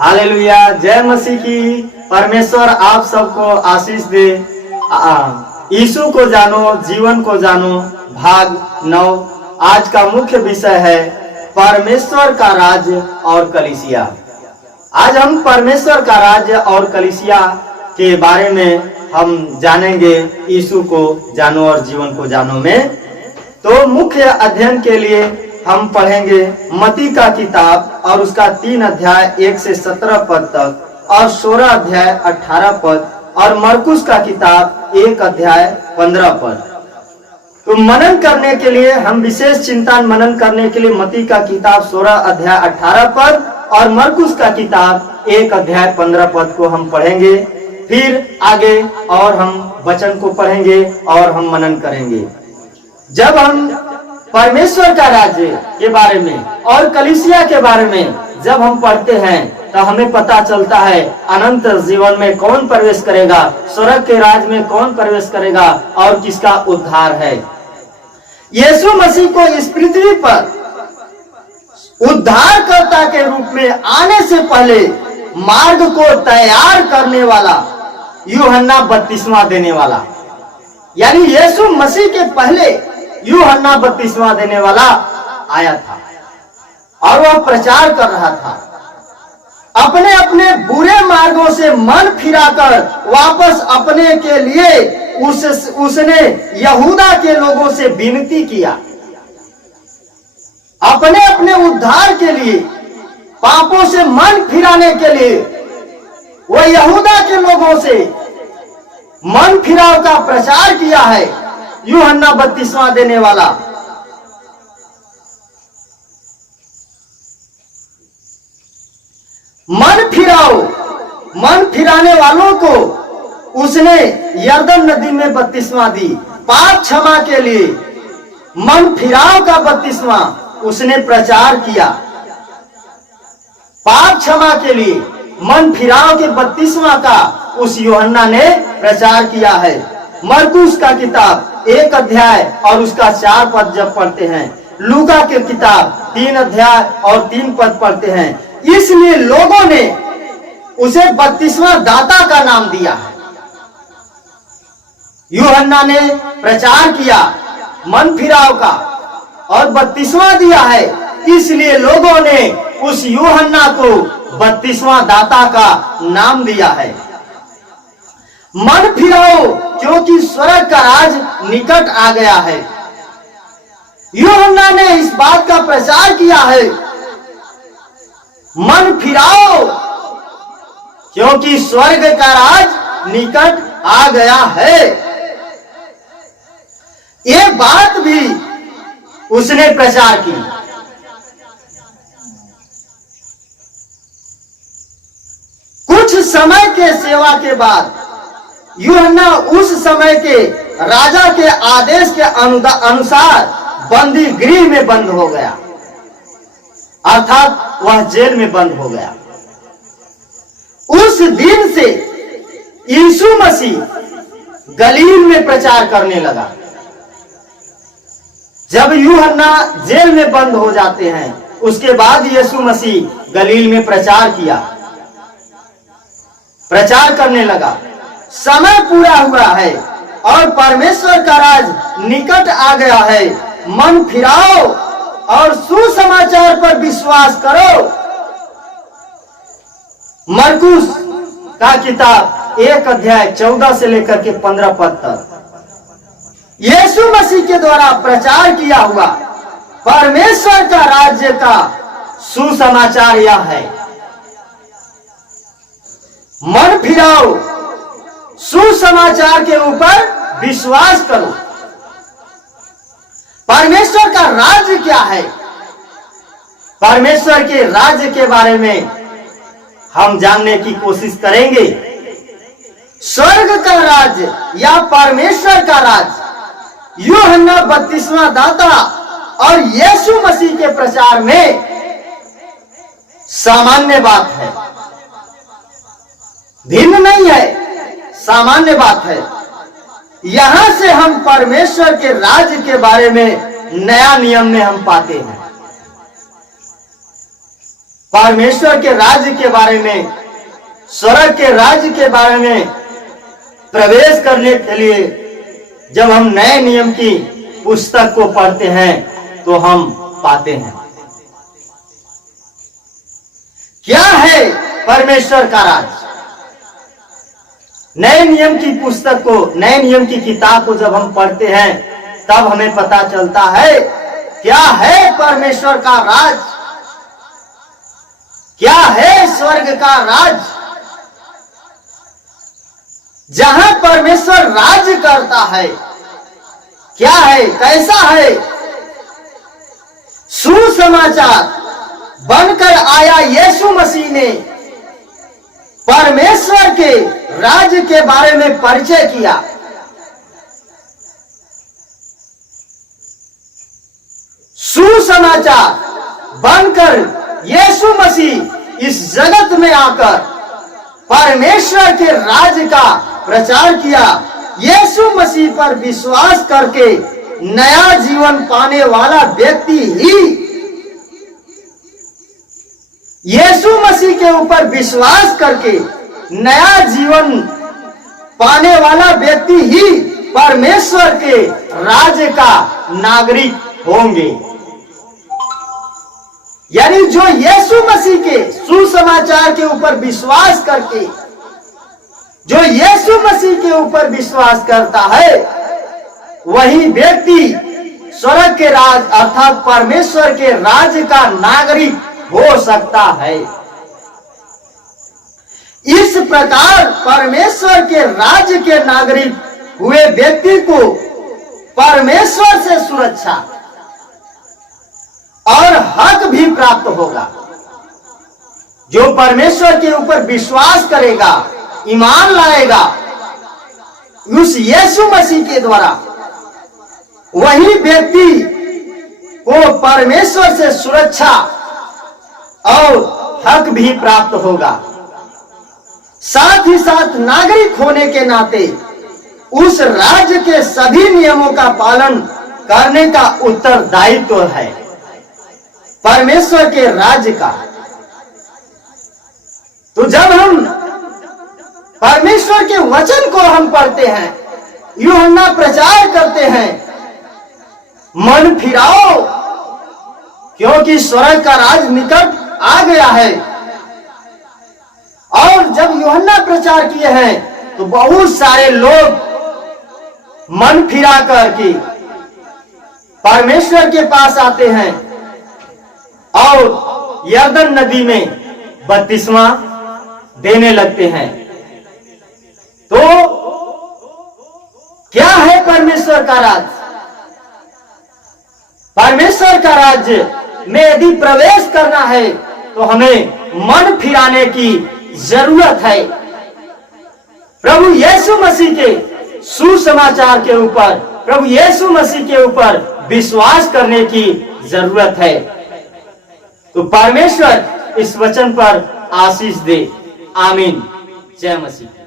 Hallelujah, जय मसीह की। परमेश्वर आप सबको आशीष दे। यीशु को जानो, जीवन को जानो, भाग 9। आज का मुख्य विषय है परमेश्वर का राज्य और कलीसिया। आज हम परमेश्वर का राज्य और कलीसिया के बारे में हम जानेंगे। यीशु को जानो और जीवन को जानो में तो मुख्य अध्ययन के लिए हम पढ़ेंगे मत्ती का किताब और उसका 3 अध्याय 1 से 17 पद तक और 16 अध्याय 18 पद और मरकुस का किताब 1 अध्याय 15 पद। तो मनन करने के लिए हम विशेष चिंतन मनन करने के लिए मत्ती का किताब 16 अध्याय 18 पद और मरकुस का किताब 1 अध्याय 15 पद को हम पढ़ेंगे। फिर आगे और हम वचन को पढ़ेंगे और हम मनन करेंगे। जब हम परमेश्वर का राज्य के बारे में और कलीसिया के बारे में जब हम पढ़ते हैं तो हमें पता चलता है अनंत जीवन में कौन प्रवेश करेगा, स्वर्ग के राज में कौन प्रवेश करेगा और किसका उद्धार है। यीशु मसीह को इस पृथ्वी पर उद्धारकर्ता के रूप में आने से पहले मार्ग को तैयार करने वाला यूहन्ना बपतिस्मा देने वाला, यानी यीशु मसीह के पहले यूहन्ना बपतिस्मा देने वाला आया था और वह प्रचार कर रहा था। अपने अपने बुरे मार्गों से मन फिराकर वापस अपने के लिए उसने यहूदा के लोगों से विनती किया। अपने अपने उद्धार के लिए, पापों से मन फिराने के लिए वह यहूदा के लोगों से मन फिराव का प्रचार किया है यूहन्ना बपतिस्मा देने वाला। मन फिराने वालों को उसने यरदन नदी में बपतिस्मा दी। पाप क्षमा के लिए मन फिराव का बपतिस्मा उसने प्रचार किया। पाप क्षमा के लिए मन फिराव के बपतिस्मा का उस यूहन्ना ने प्रचार किया है। मरकुस का किताब 1 अध्याय और उसका 4 पद जब पढ़ते हैं, लूका के किताब 3 अध्याय और 3 पद पढ़ते हैं, इसलिए लोगों ने उसे बपतिस्मा दाता का नाम दिया है। यूहन्ना ने प्रचार किया मन फिराव का और बपतिस्मा दिया है, इसलिए लोगों ने उस यूहन्ना को बपतिस्मा दाता का नाम दिया है। मन फिराओ क्योंकि स्वर्ग का राज निकट आ गया है। यूहन्ना ने इस बात का प्रचार किया है, मन फिराओ क्योंकि स्वर्ग का राज निकट आ गया है। ये बात भी उसने प्रचार की। कुछ समय के सेवा के बाद यूहन्ना उस समय के राजा के आदेश के अनुसार बंदी गृह में बंद हो गया, अर्थात वह जेल में बंद हो गया। उस दिन से यीशु मसीह गलील में प्रचार करने लगा। जब यूहन्ना जेल में बंद हो जाते हैं, उसके बाद यीशु मसीह गलील में प्रचार किया, प्रचार करने लगा। समय पूरा हुआ है और परमेश्वर का राज निकट आ गया है। मन फिराओ और सुसमाचार पर विश्वास करो। मरकुस का किताब 1 अध्याय 14 से लेकर के 15 पद तक यीशु मसीह के द्वारा प्रचार किया हुआ परमेश्वर का राज्य का सुसमाचार यह है। मन फिराओ, सुसमाचार के ऊपर विश्वास करो। परमेश्वर का राज्य क्या है? परमेश्वर के राज्य के बारे में हम जानने की कोशिश करेंगे। स्वर्ग का राज्य या परमेश्वर का राज्य यूहन्ना बपतिस्मा दाता और यीशु मसीह के प्रचार में सामान्य बात है, भिन्न नहीं है, सामान्य बात है। यहां से हम परमेश्वर के राज्य के बारे में नया नियम में हम पाते हैं। परमेश्वर के राज्य के बारे में, स्वर्ग के राज्य के बारे में प्रवेश करने के लिए जब हम नए नियम की पुस्तक को पढ़ते हैं तो हम पाते हैं। क्या है परमेश्वर का राज? नए नियम की पुस्तक को, नए नियम की किताब को जब हम पढ़ते हैं तब हमें पता चलता है क्या है परमेश्वर का राज, क्या है स्वर्ग का राज, जहां परमेश्वर राज करता है। क्या है, कैसा है? सुसमाचार बनकर आया यीशु मसीह ने परमेश्वर के राज्य के बारे में परिचय किया। सुसमाचार बनकर यीशु मसीह इस जगत में आकर परमेश्वर के राज्य का प्रचार किया। यीशु मसीह पर विश्वास करके नया जीवन पाने वाला व्यक्ति ही, यीशु मसीह के ऊपर विश्वास करके नया जीवन पाने वाला व्यक्ति ही परमेश्वर के राज्य का नागरिक होंगे। यानी जो यीशु मसीह के सुसमाचार के ऊपर विश्वास करके, जो यीशु मसीह के ऊपर विश्वास करता है, वही व्यक्ति स्वर्ग के राज अर्थात परमेश्वर के राज्य का नागरिक हो सकता है। इस प्रकार परमेश्वर के राज्य के नागरिक हुए व्यक्ति को परमेश्वर से सुरक्षा और हक भी प्राप्त होगा। जो परमेश्वर के ऊपर विश्वास करेगा, ईमान लाएगा उस यीशु मसीह के द्वारा, वही व्यक्ति को परमेश्वर से सुरक्षा और हक भी प्राप्त होगा। साथ ही साथ नागरिक होने के नाते उस राज्य के सभी नियमों का पालन करने का उत्तरदायित्व है परमेश्वर के राज्य का। तो जब हम परमेश्वर के वचन को हम पढ़ते हैं, यूहन्ना प्रचार करते हैं, मन फिराओ क्योंकि स्वर्ग का राज निकट आ गया है। और जब यूहन्ना प्रचार किए हैं तो बहुत सारे लोग मन फिरा करके परमेश्वर के पास आते हैं और यरदन नदी में बपतिस्मा देने लगते हैं। तो क्या है परमेश्वर का राज? परमेश्वर का राज्य में यदि प्रवेश करना है तो हमें मन फिराने की जरूरत है। प्रभु यीशु मसीह के सुसमाचार के ऊपर, प्रभु यीशु मसीह के ऊपर विश्वास करने की जरूरत है। तो परमेश्वर इस वचन पर आशीष दे। आमीन। जय मसीह।